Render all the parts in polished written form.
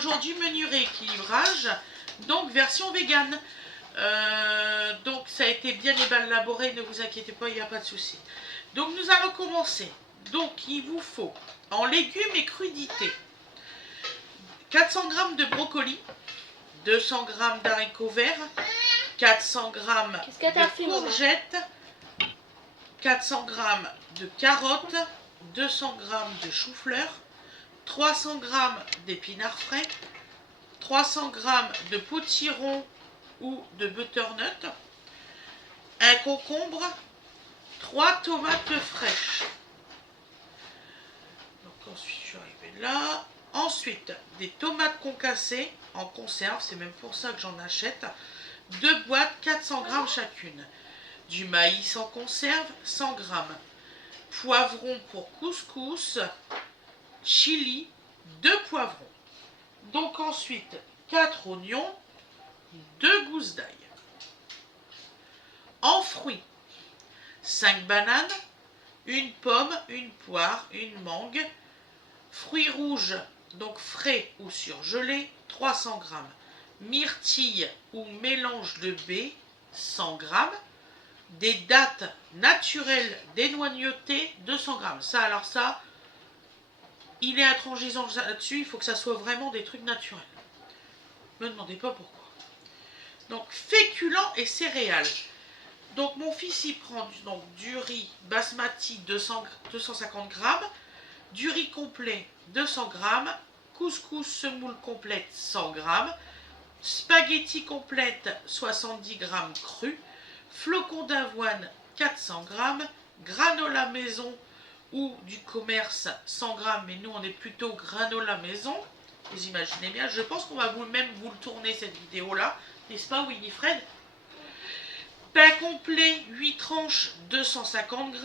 aujourd'hui, menu rééquilibrage, donc version vegan. Donc ça a été bien élaboré, ne vous inquiétez pas, il n'y a pas de souci. Donc nous allons commencer. Donc il vous faut en légumes et crudités 400 g de brocoli, 200 g d'haricots verts, 400 g de courgettes, 400 g de carottes, 200 g de chou-fleur, 300 g d'épinards frais, 300 g de potiron ou de butternut, un concombre, 3 tomates fraîches. Donc ensuite je suis arrivée là. Ensuite des tomates concassées en conserve, c'est même pour ça que j'en achète. 2 boîtes, 400 g chacune. Du maïs en conserve, 100 g. Poivrons pour couscous, chili, 2 poivrons. Donc ensuite 4 oignons, 2 gousses d'ail. En fruits, 5 bananes, une pomme, une poire, une mangue. Fruits rouges, donc frais ou surgelés, 300 g. Myrtille ou mélange de baies, 100 g. Des dattes naturelles dénoyautées, 200 g. Ça, alors ça, il est intransigeant là-dessus, il faut que ça soit vraiment des trucs naturels. Ne me demandez pas pourquoi. Donc, féculents et céréales. Donc, mon fils, il prend donc, du riz basmati 250 g, du riz complet 200 g, couscous semoule complète 100 g, spaghetti complète 70 g cru, flocons d'avoine 400 g, granola maison ou du commerce 100 g, mais nous on est plutôt granola maison, vous imaginez bien. Je pense qu'on va même vous le tourner cette vidéo là, n'est-ce pas Winifred? Pain complet 8 tranches 250 g,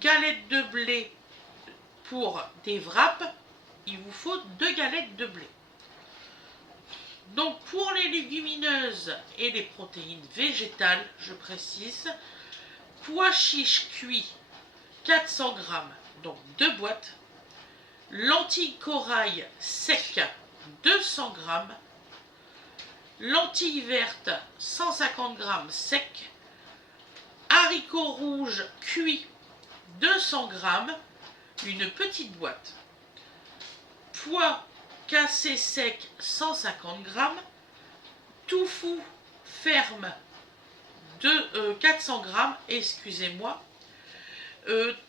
galette de blé pour des wraps, il vous faut 2 galettes de blé. Donc pour les légumineuses et les protéines végétales, je précise, pois chiches cuits 400 g, donc 2 boîtes, lentilles corail sec 200 g, lentilles vertes 150 g sec, haricots rouges cuits 200 g, une petite boîte, pois cassés secs 150 g, tofu ferme de 400 g, excusez-moi,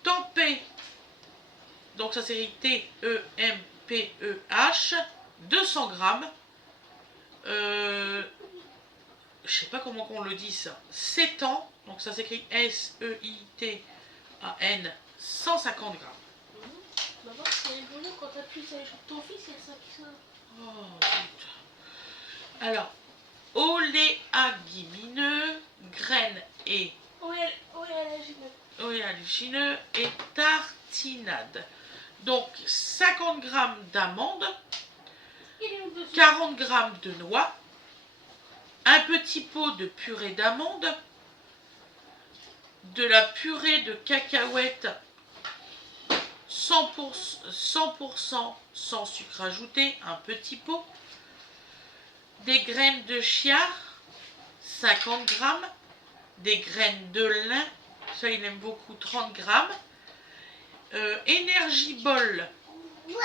tempeh, donc ça c'est T-E-M-P-E-H, 200 g, je sais pas comment on le dit ça, sétan, donc ça s'écrit S-E-I-T-A-N, 150 g. Maman, c'est rigolo quand t'appuies sur les choses de ton fils, c'est ça qui sort. Oh putain. Alors, oléagineux, graines et oléagineux et tartinade. Donc 50 g d'amandes, 40 g de noix, un petit pot de purée d'amandes, de la purée de cacahuètes 100% sans sucre ajouté, un petit pot, des graines de chiard 50 g, des graines de lin, ça il aime beaucoup, 30 g, Energy Ball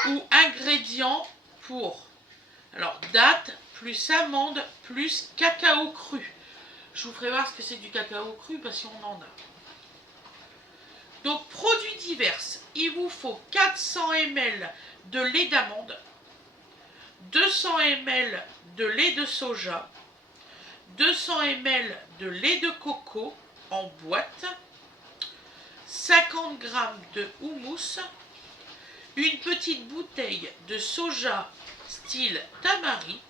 ou ingrédients pour, alors dattes plus amandes plus cacao cru. Je vous ferai voir ce que c'est du cacao cru parce qu'on en a. Donc produits divers, il vous faut 400 ml de lait d'amande, 200 ml de lait de soja, 200 ml de lait de coco en boîte, 50 g de houmous, une petite bouteille de soja style tamari,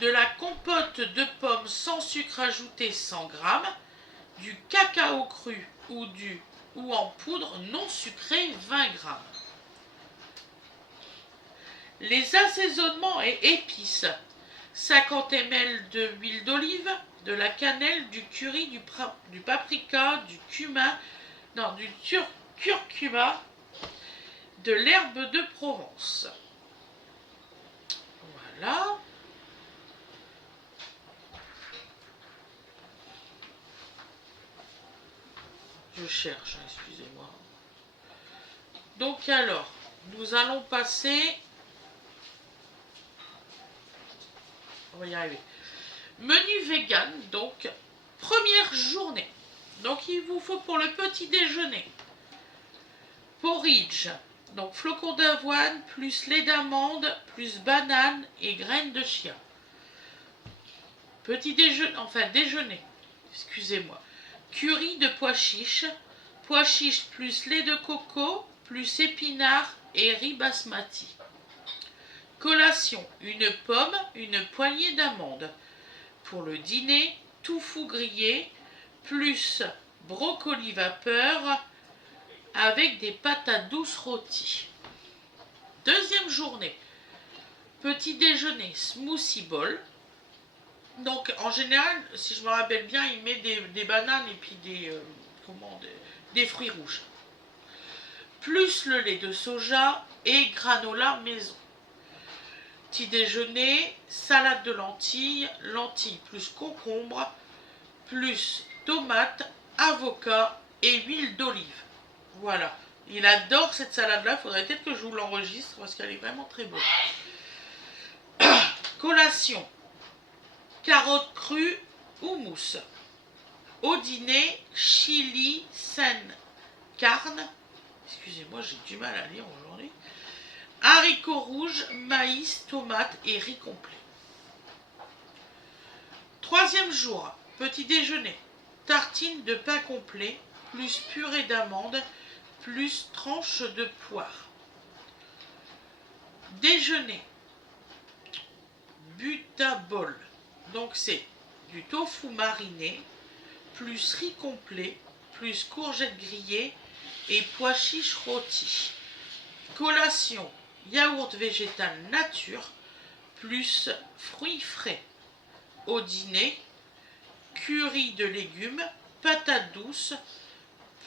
de la compote de pommes sans sucre ajouté 100 g, du cacao cru ou en poudre non sucré 20 g. Les assaisonnements et épices, 50 ml d'huile d'olive, de la cannelle, du curry, du paprika, du cumin, non, du curcuma, de l'herbe de Provence. Voilà. Je cherche, excusez-moi. Donc alors, nous allons passer... On va y arriver. Menu vegan, donc, première journée. Donc il vous faut pour le petit déjeuner, porridge, donc flocons d'avoine, plus lait d'amande, plus banane et graines de chia. Petit déjeuner, enfin déjeuner, excusez-moi. Curry de pois chiches plus lait de coco, plus épinards et riz basmati. Collation, une pomme, une poignée d'amandes. Pour le dîner, tofu grillé, plus brocoli vapeur avec des patates douces rôties. Deuxième journée, petit déjeuner, smoothie bowl. Donc en général, si je me rappelle bien, il met des bananes et puis des fruits rouges. Plus le lait de soja et granola maison. Petit déjeuner, salade de lentilles, lentilles plus concombre, plus tomates, avocat et huile d'olive. Voilà. Il adore cette salade-là. Il faudrait peut-être que je vous l'enregistre parce qu'elle est vraiment très bonne. Collation. Carottes crues ou mousse. Au dîner, chili, sen, carne. Excusez-moi, j'ai du mal à lire aujourd'hui. Haricots rouges, maïs, tomates et riz complet. Troisième jour, petit déjeuner. Tartine de pain complet, plus purée d'amandes, plus tranche de poire. Déjeuner. Butabol. Donc c'est du tofu mariné, plus riz complet, plus courgettes grillées et pois chiches rôtis. Collation. Yaourt végétal nature, plus fruits frais. Au dîner, curry de légumes, patates douces,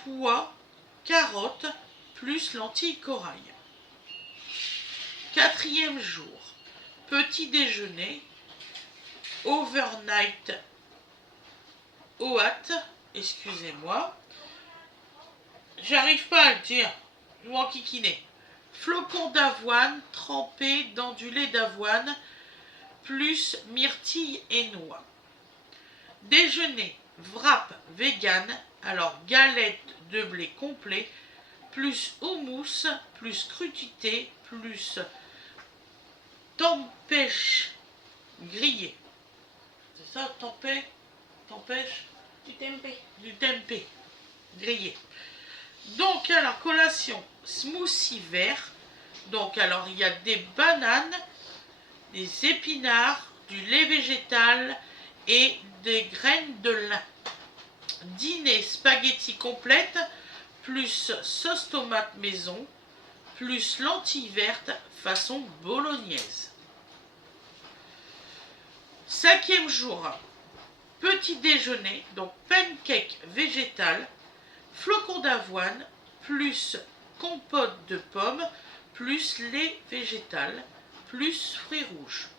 pois, carottes, plus lentilles corail. Quatrième jour, petit déjeuner, overnight oat, excusez-moi, j'arrive pas à le dire, je vais enquiquiner. Flocons d'avoine trempés dans du lait d'avoine, plus myrtille et noix. Déjeuner, wrap vegan, alors galette de blé complet, plus houmous, plus crudité, plus tempeh grillé. C'est ça, tempeh Du tempeh. Du tempeh grillé. Donc, alors, collation, smoothie vert. Donc, alors, il y a des bananes, des épinards, du lait végétal et des graines de lin. Dîner, spaghetti complète, plus sauce tomate maison, plus lentilles vertes façon bolognaise. Cinquième jour, petit déjeuner, donc pancake végétal, flocons d'avoine, plus compote de pommes, plus lait végétal, plus fruits rouges.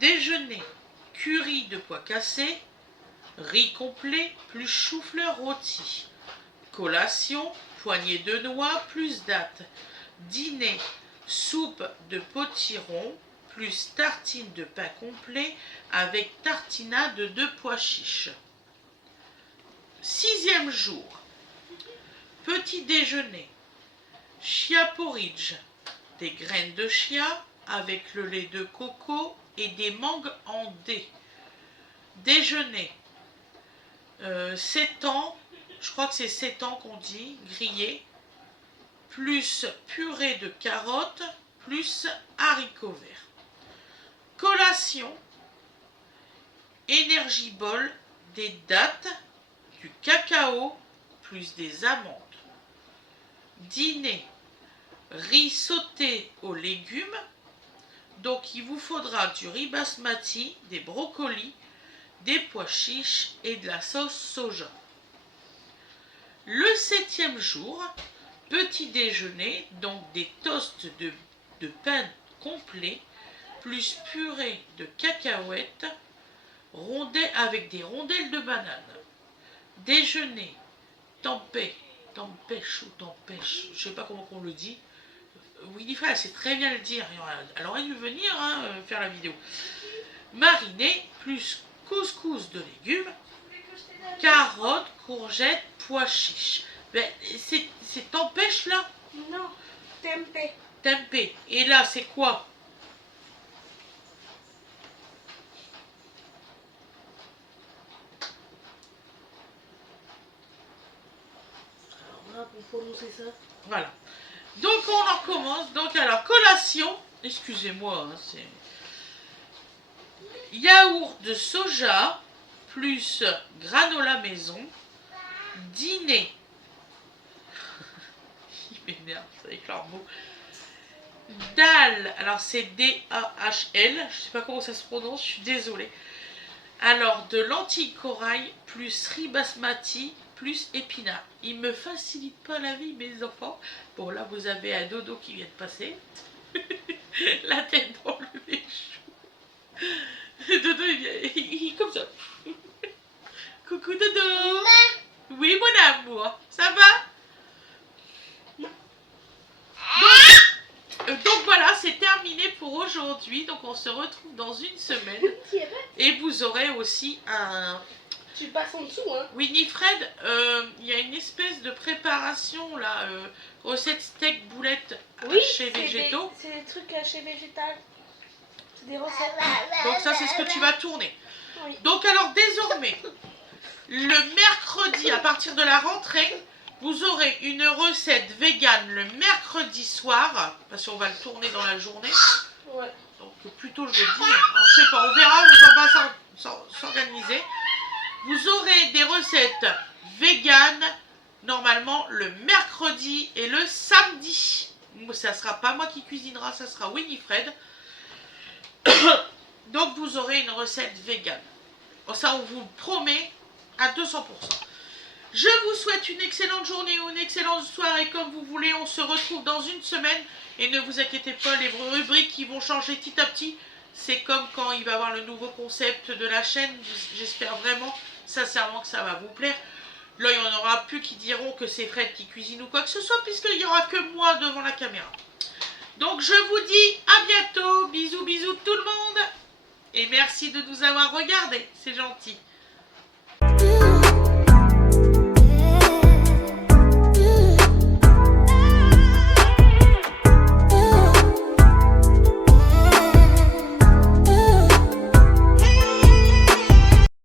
Déjeuner, curry de pois cassés, riz complet, plus chou-fleur rôti. Collation, poignée de noix, plus dattes. Dîner, soupe de potiron, plus tartine de pain complet avec tartinade de pois chiches. Sixième jour, petit déjeuner, chia porridge, des graines de chia avec le lait de coco et des mangues en dés. Déjeuner, 7 ans, je crois que c'est 7 ans qu'on dit, grillé, plus purée de carottes, plus haricots verts. Collation, Energy Ball, des dattes, du cacao, plus des amandes. Dîner, riz sauté aux légumes. Donc il vous faudra du riz basmati, des brocolis, des pois chiches et de la sauce soja. Le 7e jour, petit déjeuner, donc des toasts de pain complet, plus purée de cacahuètes avec des rondelles de banane. Déjeuner, tempêche ou tempêche, je sais pas comment on le dit. Winifred, elle sait très bien le dire. Elle aurait dû venir faire la vidéo. Mariné plus couscous de légumes, carottes, courgettes, pois chiches. Ben, c'est tempêche là? Non, tempeh. Tempeh. Et là, c'est quoi? Voilà pour prononcer ça. Voilà. Donc, on en recommence. Donc, alors, collation. Excusez-moi, c'est... Yaourt de soja plus granola maison. Dîner. Il m'énerve avec leurs mots. Dalle. Alors, c'est D-A-H-L. Je sais pas comment ça se prononce. Je suis désolée. Alors, de lentilles corail plus riz basmati plus épinards. Il me facilite pas la vie, mes enfants. Bon, là, vous avez un dodo qui vient de passer. La tête dans le méchou. Dodo, il est comme ça. Coucou, Dodo. Oui, mon amour. Ça va? Donc voilà, c'est terminé pour aujourd'hui. Donc, on se retrouve dans une semaine. Et vous aurez aussi un... Tu passes en dessous, hein. Winifred, il y a une espèce de préparation là, recette steak boulette chez Végétaux. C'est des trucs chez Végétal. C'est des recettes. Donc ça, c'est ce que tu vas tourner. Oui. Donc alors désormais, le mercredi, à partir de la rentrée, vous aurez une recette végane le mercredi soir, parce qu'on va le tourner dans la journée. Ouais. Donc plutôt je le dis, alors, je sais pas, on verra, on va s'organiser. Vous aurez des recettes véganes, normalement le mercredi et le samedi. Ça ne sera pas moi qui cuisinera, ça sera Winifred. Donc vous aurez une recette végane. Bon, ça, on vous le promet à 200%. Je vous souhaite une excellente journée ou une excellente soirée, comme vous voulez. On se retrouve dans une semaine. Et ne vous inquiétez pas, les rubriques qui vont changer petit à petit. C'est comme quand il va y avoir le nouveau concept de la chaîne. J'espère vraiment, sincèrement, que ça va vous plaire. Là, il n'y en aura plus qui diront que c'est Fred qui cuisine ou quoi que ce soit, puisqu'il n'y aura que moi devant la caméra. Donc, je vous dis à bientôt. Bisous, bisous tout le monde. Et merci de nous avoir regardés. C'est gentil.